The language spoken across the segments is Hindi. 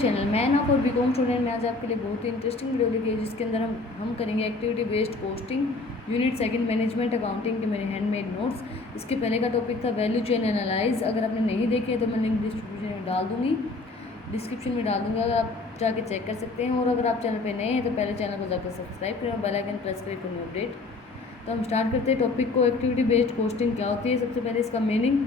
चैनल मैन ऑफ और बीकॉम स्टूडेंट में आज आपके लिए बहुत ही इंटरेस्टिंग वीडियो लेके जिसके अंदर हम करेंगे activity based costing unit second management accounting के मेरे हैंडमेड नोट्स। इसके पहले का टॉपिक था वैल्यू चेन एनालाइज। अगर आपने नहीं देखे तो मैं लिंक डिस्क्रिप्शन में डाल दूँगी अगर आप जाके चेक कर सकते हैं। और अगर आप चैनल पर नए हैं तो पहले चैनल को जाकर सब्सक्राइब करें और बेल आइकन प्रेस करें फॉर न्यू अपडेट। तो हम स्टार्ट करते हैं टॉपिक को। एक्टिविटी बेस्ड कॉस्टिंग क्या होती है? सबसे पहले इसका meaning.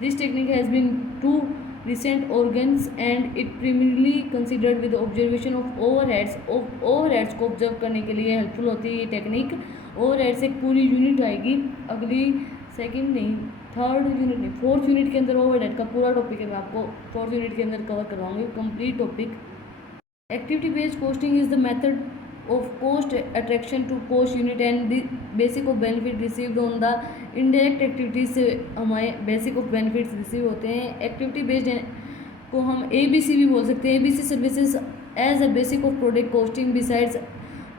This technique has been to recent organs and it primarily considered with observation of overheads को ऑब्जर्व करने के लिए हेल्पफुल होती है ये टेक्निक। ओवरहेड्स एक पूरी यूनिट आएगी, अगली सेकंड नहीं थर्ड यूनिट नहीं फोर्थ यूनिट के अंदर ओवरहेड का पूरा टॉपिक है, मैं आपको फोर्थ यूनिट के अंदर कवर करवाऊंगी complete topic. Activity based costing is the method of cost attraction to cost unit and the basic of benefit received on the indirect activities से हमारे basic of benefits receive होते हैं। एक्टिविटी बेस्ड को हम ABC भी बोल सकते हैं। ABC services as a basic of product costing besides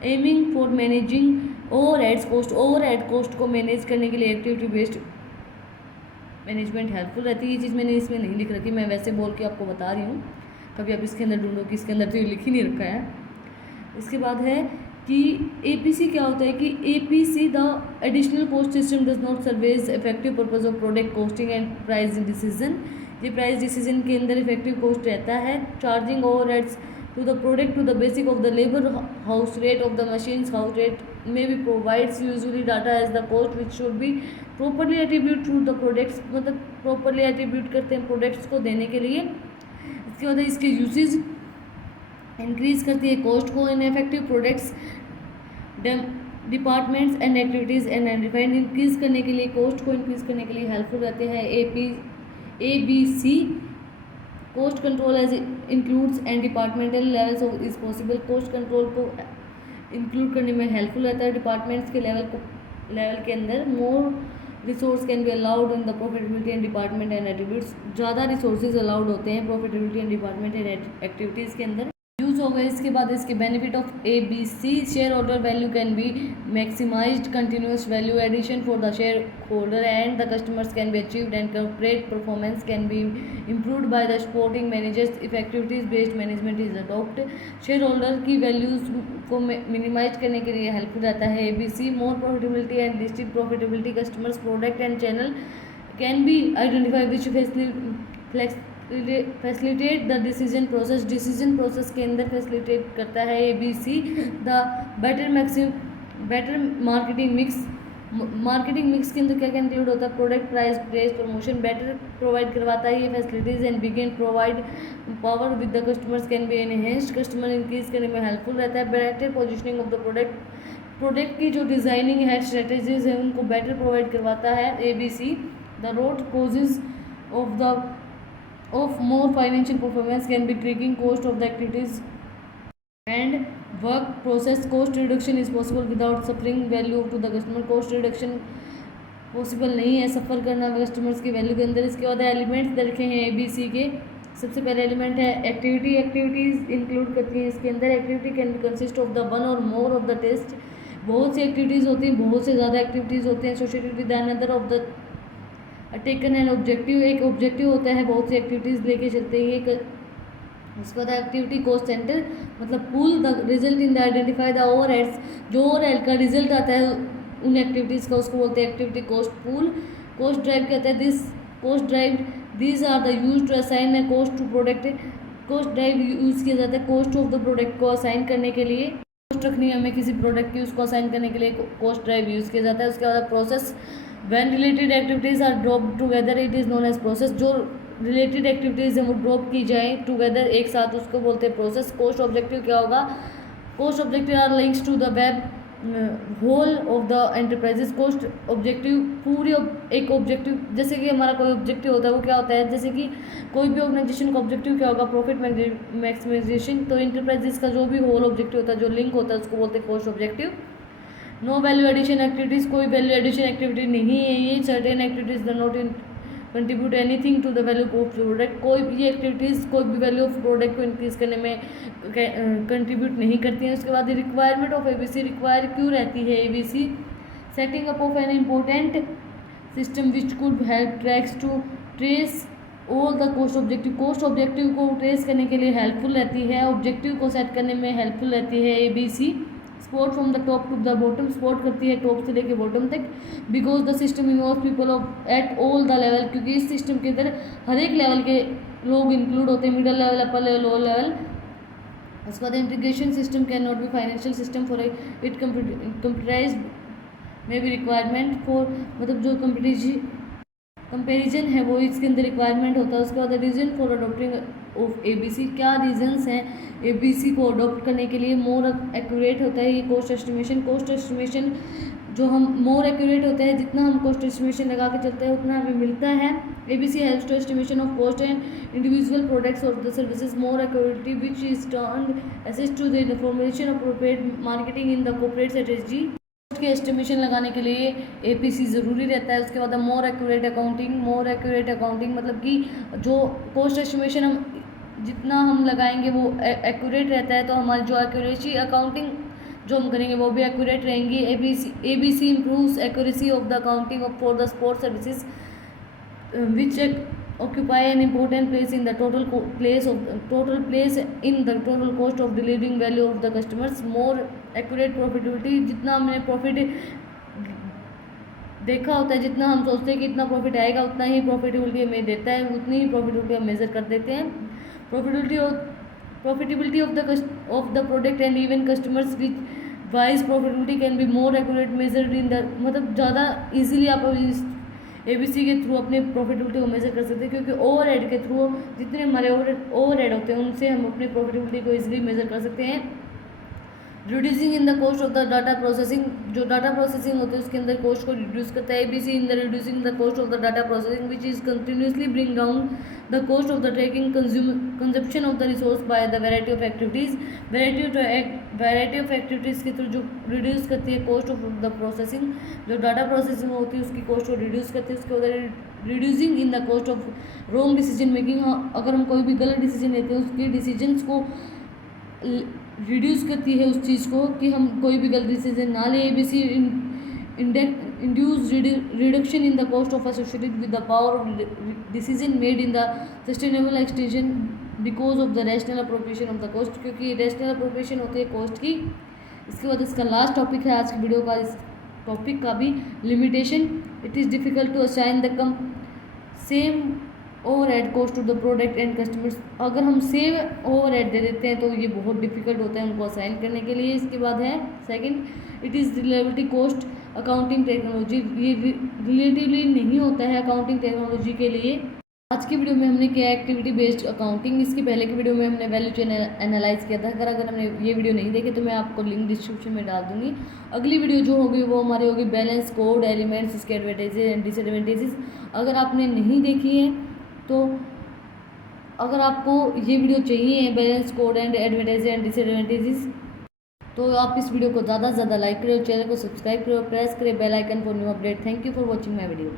aiming for managing overhead cost को मैनेज करने के लिए एक्टिविटी बेस्ड मैनेजमेंट हेल्पफुल रहती है। ये चीज़ मैंने इसमें नहीं लिख रखी, मैं वैसे बोल के आपको बता रही हूँ। कभी आप इसके अंदर ढूंढो कि इसके अंदर तो ये लिख ही नहीं रखा है। इसके बाद है कि APC क्या होता है कि APC the additional cost system does not serves effective purpose of product costing and price decision. ये प्राइस डिसीजन के अंदर इफेक्टिव कॉस्ट रहता है। Charging overheads to the product to the basic of the labour house rate of the machines house rate में भी provides usually data as the cost which should be properly attribute to the products, मतलब प्रॉपरली एट्रीब्यूट करते हैं प्रोडक्ट्स को देने के लिए। इसके बाद इसके यूसेज इंक्रीज करती है कॉस्ट को। Ineffective products departments and activities and identified increase करने के लिए कॉस्ट को इंक्रीज करने के लिए हेल्पफुल रहते हैं। ABC cost control as includes and departmental levels of is possible. Cost control को इंक्लूड करने में हेल्पफुल रहता है डिपार्टमेंट्स के लेवल के अंदर। More resource can be allowed in the profitability and department and activities. ज़्यादा रिसोर्सेज अलाउड होते हैं profitability and department and activities के अंदर यूज हो गए। इसके बाद इसके benefit of ABC shareholder value can be maximised, continuous value addition for the shareholder and the customers can be achieved and corporate performance can be improved by the supporting managers if activities based management is adopt. Share holder की वैल्यूज को मिनिमाइज करने के लिए हेल्पफुल रहता है ABC। More profitability and district profitability customers product and channel can be identify which facilitate the decision process के अंदर फैसिलिटेट करता है ABC। The better marketing mix के अंदर क्या क्या इंक्लूड होता है? Product price place promotion better provide करवाता है ये facilities and begin provide power with the customers can B enhanced. Customer increase करने में हेल्पफुल रहता है। Better positioning of the product की जो डिज़ाइनिंग है स्ट्रेटेजीज है उनको बेटर प्रोवाइड करवाता है ABC। The road causes of more financial performance can be tracking cost of the activities and work process. Cost reduction is possible without suffering value to the customer. cost reduction possible नहीं है सफ़र करना कस्टमर्स की वैल्यू के अंदर। इसके बाद एलिमेंट्स रखे हैं ABC के। सबसे पहले एलिमेंट है एक्टिविटीज़ इंक्लूड करती है इसके अंदर। Activity can be consist of the one और मोर ऑफ द टेस्ट। बहुत सी एक्टिविटीज़ होती हैं, बहुत से ज़्यादा एक्टिविटीज़ होती हैं। Associated with another of the taken an objective, एक ऑब्जेक्टिव होता है, बहुत सी एक्टिविटीज़ लेके चलते हैं। उसके बाद एक्टिविटी कॉस्ट सेंटर मतलब pool the result in the identify the overheads. जो ओवरहेड का रिजल्ट आता है उन एक्टिविटीज़ का उसको बोलते हैं activity cost pool. Cost drive कहते हैं this cost drive these are the use to assign a cost to product. Cost drive use किया जाता है कॉस्ट ऑफ द प्रोडक्ट को असाइन करने के लिए। कॉस्ट रखनी है हमें किसी प्रोडक्ट की, उसको असाइन करने के लिए कॉस्ट ड्राइव यूज़ किया जाता है। उसके बाद process when related activities are dropped together it is known as process। जो रिलेटेड एक्टिविटीज़ हैं वो ड्रॉप की जाए टुगेदर एक साथ उसको बोलते हैं प्रोसेस। कोस्ट ऑब्जेक्टिव क्या होगा? Cost objective are links to the web whole of the enterprises. Cost objective पूरी एक ऑब्जेक्टिव, जैसे कि हमारा कोई ऑब्जेक्टिव होता है वो क्या होता है, जैसे कि कोई भी ऑर्गेनाइजेशन का ऑब्जेक्टिव क्या होगा? Profit maximisation. तो एंटरप्राइजेस का जो भी होल ऑब्जेक्टिव होता है, जो लिंक होता है उसको बोलते हैं cost objective. No value addition activities, कोई वैल्यू एडिशन एक्टिविटी नहीं है ये। Certain activities the not in contribute anything to the value of product. कोई भी एक्टिविटीज़ कोई भी वैल्यू ऑफ प्रोडक्ट को इंक्रीज करने में कंट्रीब्यूट नहीं करती हैं। उसके बाद रिक्वायरमेंट ऑफ ABC रिक्वायर क्यों रहती है ABC? Setting up of an important system which could help tracks to trace all the cost objective को ट्रेस करने के लिए हेल्पफुल रहती है, ऑब्जेक्टिव को सेट करने में हेल्पफुल रहती है। ABC support from the top to the bottom, support करती है टॉप से लेके बॉटम तक। Because the system involve people of at all the level, क्योंकि इस सिस्टम के अंदर हर एक लेवल के लोग इंक्लूड होते हैं, middle level, upper level, lower level. उसके बाद integration system can not be financial system for it computerise में भी रिक्वायरमेंट फॉर, मतलब जो कंपेरिजन है वो इसके अंदर रिक्वायरमेंट होता है। उसके बाद reason for adopting of ABC, क्या रीजंस हैं ABC को अडोप्ट करने के लिए? मोर एक्यूरेट होता है ये कोस्ट एस्टिमेशन जो हम मोर एक्यूरेट होता है, जितना हम कोस्ट एस्टिमेशन लगा के चलते हैं उतना हमें मिलता है। ABC helps to estimation of cost and individual products और the services more accurately which is turned assist to the formulation appropriate marketing in the corporate strategy. के एस्टिमेशन लगाने के लिए APC ज़रूरी रहता है। उसके बाद मोर एक्यूरेट अकाउंटिंग मतलब कि जो कोस्ट एस्टिमेशन हम जितना हम लगाएंगे वो एक्यूरेट रहता है, तो हमारी जो एक्यूरेसी अकाउंटिंग जो हम करेंगे वो भी एक्यूरेट रहेंगी। ABC improves accuracy of the accounting for the sport services which occupy an important place in the total place in the total cost of delivering value of the customers. More accurate profitability, जितना हमने प्रॉफिट देखा होता है, जितना हम सोचते हैं कि इतना प्रॉफिट आएगा उतना ही प्रॉफिटेबिलिटी हमें देता है, उतनी ही प्रॉफिटेबिलिटी हम मेजर कर देते हैं। Profitability of the product and even customers which wise profitability can be more accurate measured in the, मतलब ज़्यादा इजीली आप ABC के थ्रू अपने प्रॉफिटेबिलिटी को मेजर कर सकते हैं, क्योंकि ओवरहेड के थ्रू जितने हमारे ओवरहेड होते हैं उनसे हम अपनी प्रॉफिटेबिलिटी को इजीली मेजर कर सकते हैं। Reducing in the cost of the data processing, जो डाटा प्रोसेसिंग होती है उसके अंदर कॉस्ट को रिड्यूस करता है। ABC in the reducing the cost of the data processing which is continuously bring down the cost of the tracking consumption of the resource by the variety of activities. Variety of activities के थ्रू जो रिड्यूस करती है कॉस्ट ऑफ द प्रोसेसिंग, जो डाटा प्रोसेसिंग होती है उसकी कॉस्ट को रिड्यूस करती है। उसके बाद reducing in the cost of wrong decision making, अगर हम कोई भी गलत डिसीजन लेते हैं उसके डिसीजंस को रिड्यूस करती है, उस चीज़ को कि हम कोई भी गलत डिसीजन ना लें। ABC induce reduction in the cost of associated with the power of decision made in the sustainable extension because of the rational appropriation of the cost, क्योंकि रैशनल अप्रोप्रिएशन होती है कॉस्ट की। इसके बाद इसका लास्ट टॉपिक है आज की वीडियो का, इस टॉपिक का भी limitation. It is difficult to assign the same overhead cost to the product and customers, अगर हम सेम ओवरहेड दे देते हैं तो ये बहुत डिफिकल्ट होता है उनको असाइन करने के लिए। इसके बाद है second, it is relativity cost accounting technology, ये रिलेटिवली नहीं होता है अकाउंटिंग टेक्नोलॉजी के लिए। आज की वीडियो में हमने किया एक्टिविटी बेस्ड अकाउंटिंग, इसकी पहले की वीडियो में हमने वैल्यू चेन एनालाइज किया था। अगर हमने ये वीडियो नहीं देखे तो मैं आपको लिंक डिस्क्रिप्शन में डाल दूंगी। अगली वीडियो जो होगी वो हमारी होगी बैलेंस कोड एलिमेंट्स, इसके एडवांटेजेस एंड डिसएडवांटेजेस। अगर आपने नहीं देखी है तो अगर आपको ये वीडियो चाहिए balance code and advantages and disadvantages, तो आप इस वीडियो को ज़्यादा से ज़्यादा लाइक करें और चैनल को सब्सक्राइब करें और प्रेस करें bell icon for new update. Thank you for watching my video.